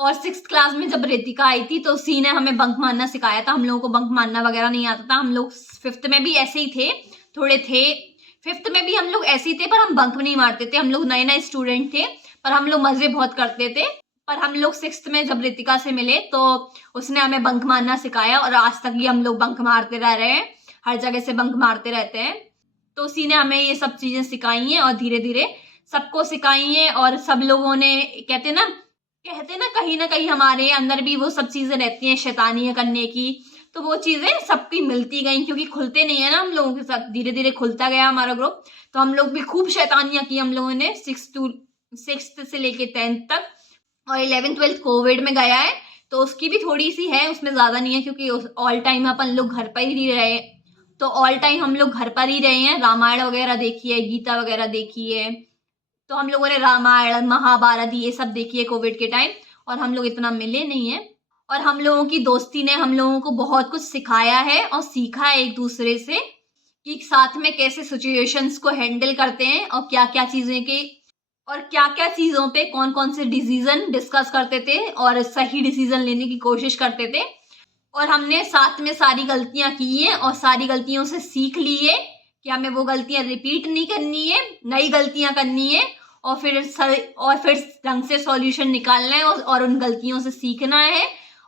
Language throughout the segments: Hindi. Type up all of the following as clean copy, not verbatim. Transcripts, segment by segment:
और 6th क्लास में जब रितिका आई थी तो उसी ने हमें बंक मारना सिखाया था। हम लोगों को बंक मारना वगैरह नहीं आता था। हम लोग 5th में भी ऐसे ही थे, थोड़े थे। 5th में भी हम लोग ऐसे ही थे, पर हम बंक नहीं मारते थे। हम लोग नए नए स्टूडेंट थे, पर हम लोग मजे बहुत करते थे। पर हम लोग 6th में जब रितिका से मिले तो उसने हमें बंक मारना सिखाया, और आज तक भी हम लोग बंक मारते रह रहे हैं, हर जगह से बंक मारते रहते हैं। तो उसी ने हमें ये सब चीजें सिखाई हैं और धीरे धीरे सबको सिखाई हैं। और सब लोगों ने कहते ना कहीं ना कहीं हमारे अंदर भी वो सब चीजें रहती हैं शैतानियां करने की, तो वो चीजें सबकी मिलती गई, क्योंकि खुलते नहीं है ना हम लोगों के साथ। धीरे धीरे खुलता गया हमारा ग्रुप, तो हम लोग भी खूब शैतानियां की हम लोगों ने 6th से लेके 10th तक। और 11th 12th कोविड में गया है, तो उसकी भी थोड़ी सी है, उसमें ज्यादा नहीं है, क्योंकि ऑल टाइम अपन लोग घर पर ही रहे। तो ऑल टाइम हम लोग घर पर ही रहे हैं, रामायण वगैरह देखी है, गीता वगैरह देखी है। तो हम लोगों ने रामायण महाभारत ये सब देखी है कोविड के टाइम, और हम लोग इतना मिले नहीं है। और हम लोगों की दोस्ती ने हम लोगों को बहुत कुछ सिखाया है और सीखा है एक दूसरे से, कि साथ में कैसे सिचुएशंस को हैंडल करते हैं, और क्या क्या चीजें के और क्या क्या चीजों पे कौन कौन से डिसीजन डिस्कस करते थे और सही डिसीजन लेने की कोशिश करते थे। और हमने साथ में सारी गलतियां की हैं और सारी गलतियों से सीख ली है कि हमें वो गलतियां रिपीट नहीं करनी है, नई गलतियां करनी है, और फिर ढंग से सॉल्यूशन निकालना है, और उन गलतियों से सीखना है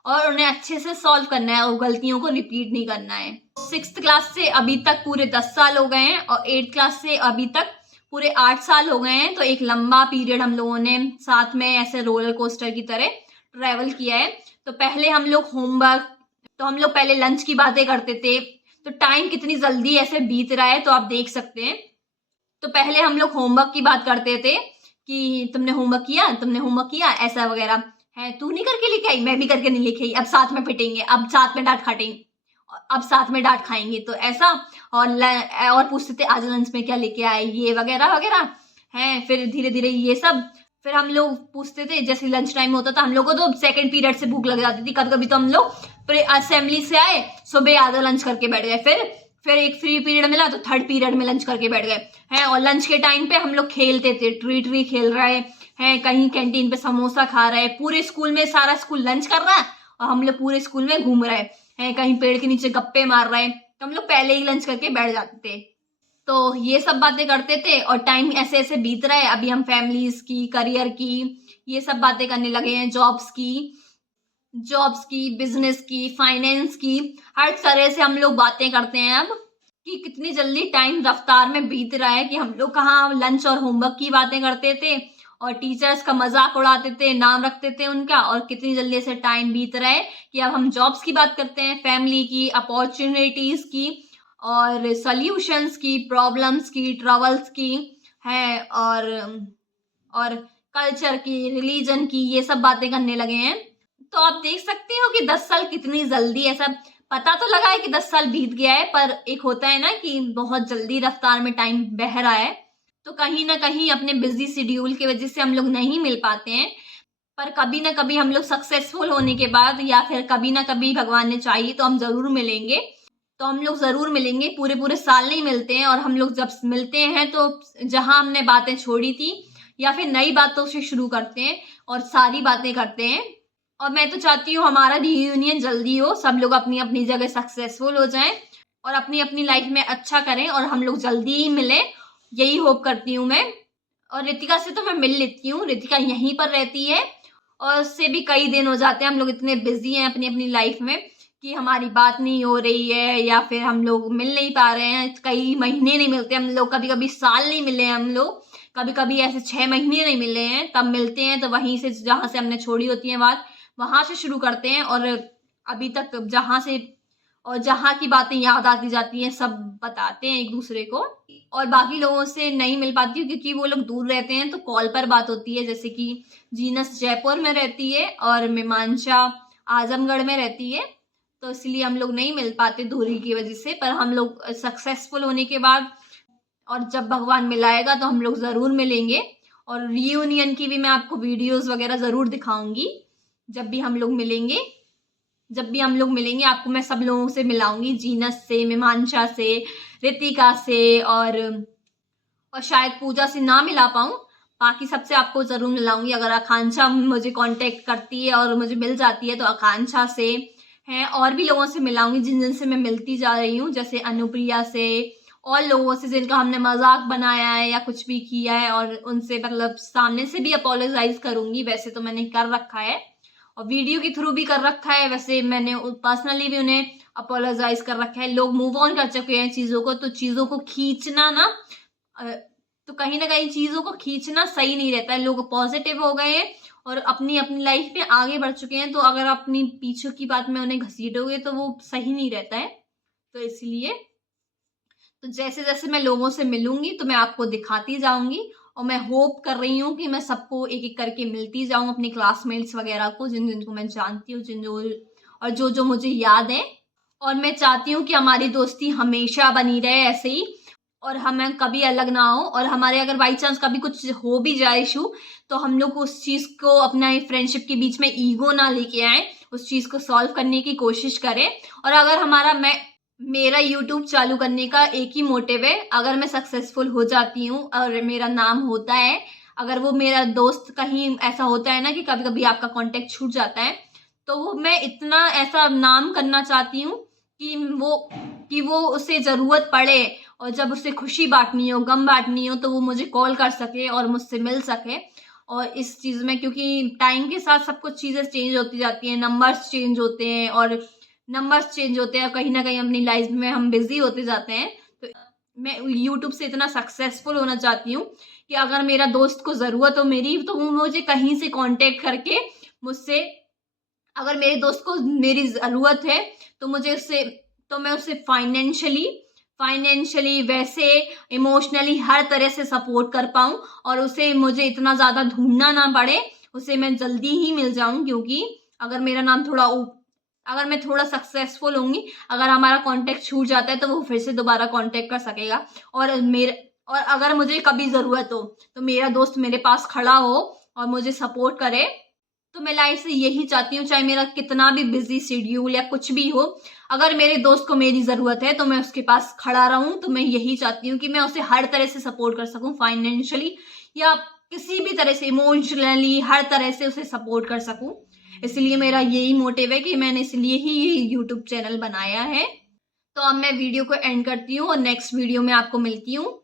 और उन्हें अच्छे से सॉल्व करना है, और गलतियों को रिपीट नहीं करना है। 6th क्लास से अभी तक पूरे 10 साल हो गए हैं, और 8th क्लास से अभी तक पूरे 8 साल हो गए हैं। तो एक लंबा पीरियड हम लोगों ने साथ में ऐसे रोलर कोस्टर की तरह ट्रेवल किया है। तो पहले हम लोग पहले लंच की बातें करते थे, तो टाइम कितनी जल्दी ऐसे बीत रहा है तो आप देख सकते हैं। तो पहले हम लोग होमवर्क की बात करते थे कि तुमने होमवर्क किया ऐसा वगैरह है, तू नहीं करके लेके आई, मैं भी करके नहीं लेके आई, अब साथ में पिटेंगे, अब साथ में डांट खाटेंगे, अब साथ में डांट खाएंगे, तो ऐसा। और पूछते थे आज लंच में क्या लेके आए, ये वगैरह वगैरह है। फिर धीरे धीरे ये सब, फिर हम लोग पूछते थे, जैसे लंच टाइम होता था हम लोग को तो 2nd पीरियड से भूख लग जाती थी। कभी कभी तो हम लोग असेंबली से आए, सुबह आधा लंच करके बैठ गए, फिर एक फ्री पीरियड मिला तो 3rd पीरियड में लंच करके बैठ गए हैं। और लंच के टाइम पे हम लोग खेलते थे, ट्री खेल रहे हैं, कहीं कैंटीन पे समोसा खा रहे हैं, पूरे स्कूल में सारा स्कूल लंच कर रहा है और हम लोग पूरे स्कूल में घूम रहे हैं, कहीं पेड़ के नीचे गप्पे मार रहे हैं। तो हम लोग पहले ही लंच करके बैठ जाते थे। तो ये सब बातें करते थे, और टाइम ऐसे ऐसे बीत रहा है। अभी हम फैमिलीज की, करियर की, ये सब बातें करने लगे हैं, जॉब्स की, बिजनेस की, फाइनेंस की, हर तरह से हम लोग बातें करते हैं अब, कि कितनी जल्दी टाइम रफ्तार में बीत रहा है, कि हम लोग कहाँ लंच और होमवर्क की बातें करते थे और टीचर्स का मजाक उड़ाते थे, नाम रखते थे उनका, और कितनी जल्दी से टाइम बीत रहा है कि अब हम जॉब्स की बात करते हैं, फैमिली की, अपॉर्चुनिटीज की, और सॉल्यूशंस की, प्रॉब्लम्स की, ट्रबल्स की है, और कल्चर की, रिलीजन की, ये सब बातें करने लगे हैं। तो आप देख सकते हो कि 10 साल कितनी जल्दी, ऐसा पता तो लगा है कि 10 साल बीत गया है, पर एक होता है ना कि बहुत जल्दी रफ्तार में टाइम बह रहा है। तो कहीं ना कहीं अपने बिजी शेड्यूल की वजह से हम लोग नहीं मिल पाते हैं, पर कभी ना कभी हम लोग सक्सेसफुल होने के बाद, या फिर कभी ना कभी भगवान ने चाहिए तो हम जरूर मिलेंगे। तो हम लोग जरूर मिलेंगे, पूरे पूरे साल नहीं मिलते हैं। और हम लोग जब मिलते हैं तो जहां हमने बातें छोड़ी थी या फिर नई बातों से शुरू करते हैं और सारी बातें करते हैं। और मैं तो चाहती हूँ हमारा रियूनियन जल्दी हो, सब लोग अपनी अपनी जगह सक्सेसफुल हो जाएं और अपनी अपनी लाइफ में अच्छा करें, और हम लोग जल्दी ही मिले, यही होप करती हूँ मैं। और रितिका से तो मैं मिल लेती हूँ, रितिका यहीं पर रहती है, और उससे भी कई दिन हो जाते हैं, हम लोग इतने बिजी हैं अपनी अपनी लाइफ में कि हमारी बात नहीं हो रही है, या फिर हम लोग मिल नहीं पा रहे हैं, कई महीने नहीं मिलते हम लोग, कभी कभी साल नहीं मिले हम लोग, कभी कभी ऐसे 6 महीने नहीं मिले हैं, तब मिलते हैं। तो वहीं से जहां से हमने छोड़ी होती है बात, वहां से शुरू करते हैं, और अभी तक जहां की बातें याद आती जाती हैं सब बताते हैं एक दूसरे को। और बाकी लोगों से नहीं मिल पाती हूँ क्योंकि वो लोग दूर रहते हैं, तो कॉल पर बात होती है। जैसे कि जीनस जयपुर में रहती है और मीमांशा आजमगढ़ में रहती है, तो इसलिए हम लोग नहीं मिल पाते दूरी की वजह से। पर हम लोग सक्सेसफुल होने के बाद, और जब भगवान मिलाएगा तो हम लोग जरूर मिलेंगे। और रियूनियन की भी मैं आपको वीडियोस वगैरह जरूर दिखाऊंगी। जब भी हम लोग मिलेंगे आपको मैं सब लोगों से मिलाऊंगी, जीनस से, मीमांशा से, रितिका से, और शायद पूजा से ना मिला पाऊं, बाकी सबसे आपको ज़रूर मिलाऊंगी। अगर आकांक्षा मुझे कांटेक्ट करती है और मुझे मिल जाती है तो आकांक्षा से हैं, और भी लोगों से मिलाऊंगी जिन जिन से मैं मिलती जा रही हूँ, जैसे अनुप्रिया से और लोगों से जिनका हमने मजाक बनाया है या कुछ भी किया है, और उनसे मतलब सामने से भी अपोलोजाइज करूंगी। वैसे तो मैंने कर रखा है और वीडियो के थ्रू भी कर रखा है, वैसे मैंने पर्सनली भी उन्हें अपोलोजाइज कर रखा है। लोग मूव ऑन कर चुके हैं चीज़ों को, तो चीज़ों को खींचना ना तो कहीं ना कहीं चीज़ों को खींचना सही नहीं रहता है। लोग पॉजिटिव हो गए हैं और अपनी अपनी लाइफ में आगे बढ़ चुके हैं, तो अगर अपनी पीछे की बात में उन्हें घसीटोगे तो वो सही नहीं रहता है। तो इसलिए तो जैसे जैसे मैं लोगों से मिलूंगी तो मैं आपको दिखाती जाऊंगी, और मैं होप कर रही हूँ कि मैं सबको एक एक करके मिलती जाऊं, अपने क्लासमेट्स वगैरह को, जिन जिनको मैं जानती हूँ, जिन जो और जो जो मुझे याद है। और मैं चाहती हूँ कि हमारी दोस्ती हमेशा बनी रहे ऐसे ही, और हमें कभी अलग ना हो। और हमारे अगर बाई चांस कभी कुछ हो भी जाए इशू, तो हम लोग उस चीज़ को अपना फ्रेंडशिप के बीच में ईगो ना लेके आए, उस चीज़ को सॉल्व करने की कोशिश करें। और अगर मेरा यूट्यूब चालू करने का एक ही मोटिव है, अगर मैं सक्सेसफुल हो जाती हूँ और मेरा नाम होता है, अगर वो मेरा दोस्त कहीं ऐसा होता है ना कि कभी कभी आपका कांटेक्ट छूट जाता है, तो वो मैं इतना ऐसा नाम करना चाहती हूँ कि वो उसे ज़रूरत पड़े और जब उसे खुशी बांटनी हो, गम बांटनी हो, तो वो मुझे कॉल कर सके और मुझसे मिल सके। और इस चीज़ में, क्योंकि टाइम के साथ सब कुछ चीज़ें चेंज होती जाती हैं, नंबर्स चेंज होते हैं और कहीं ना कहीं अपनी लाइफ में हम बिजी होते जाते हैं। तो मैं यूट्यूब से इतना सक्सेसफुल होना चाहती हूँ कि अगर मेरा दोस्त को ज़रूरत हो मेरी, तो वो मुझे कहीं से कांटेक्ट करके मुझसे, अगर मेरे दोस्त को मेरी ज़रूरत है तो मैं उसे फाइनेंशियली वैसे इमोशनली हर तरह से सपोर्ट कर पाऊँ, और उसे मुझे इतना ज़्यादा ढूंढना ना पड़े, उसे मैं जल्दी ही मिल जाऊँ। क्योंकि अगर मेरा नाम अगर मैं थोड़ा सक्सेसफुल होंगी, अगर हमारा कांटेक्ट छूट जाता है तो वो फिर से दोबारा कांटेक्ट कर सकेगा। और अगर मुझे कभी ज़रूरत हो तो मेरा दोस्त मेरे पास खड़ा हो और मुझे सपोर्ट करे। तो मैं लाइफ से यही चाहती हूँ, चाहे मेरा कितना भी बिजी शेड्यूल या कुछ भी हो, अगर मेरे दोस्त को मेरी ज़रूरत है तो मैं उसके पास खड़ा रहूँ। तो मैं यही चाहती हूँ कि मैं उसे हर तरह से सपोर्ट कर सकूँ, फाइनेंशियली या किसी भी तरह से, इमोशनली, हर तरह से उसे सपोर्ट कर सकूँ। इसलिए मेरा यही मोटिव है कि मैंने इसलिए ही ये यूट्यूब चैनल बनाया है। तो अब मैं वीडियो को एंड करती हूँ और नेक्स्ट वीडियो में आपको मिलती हूँ।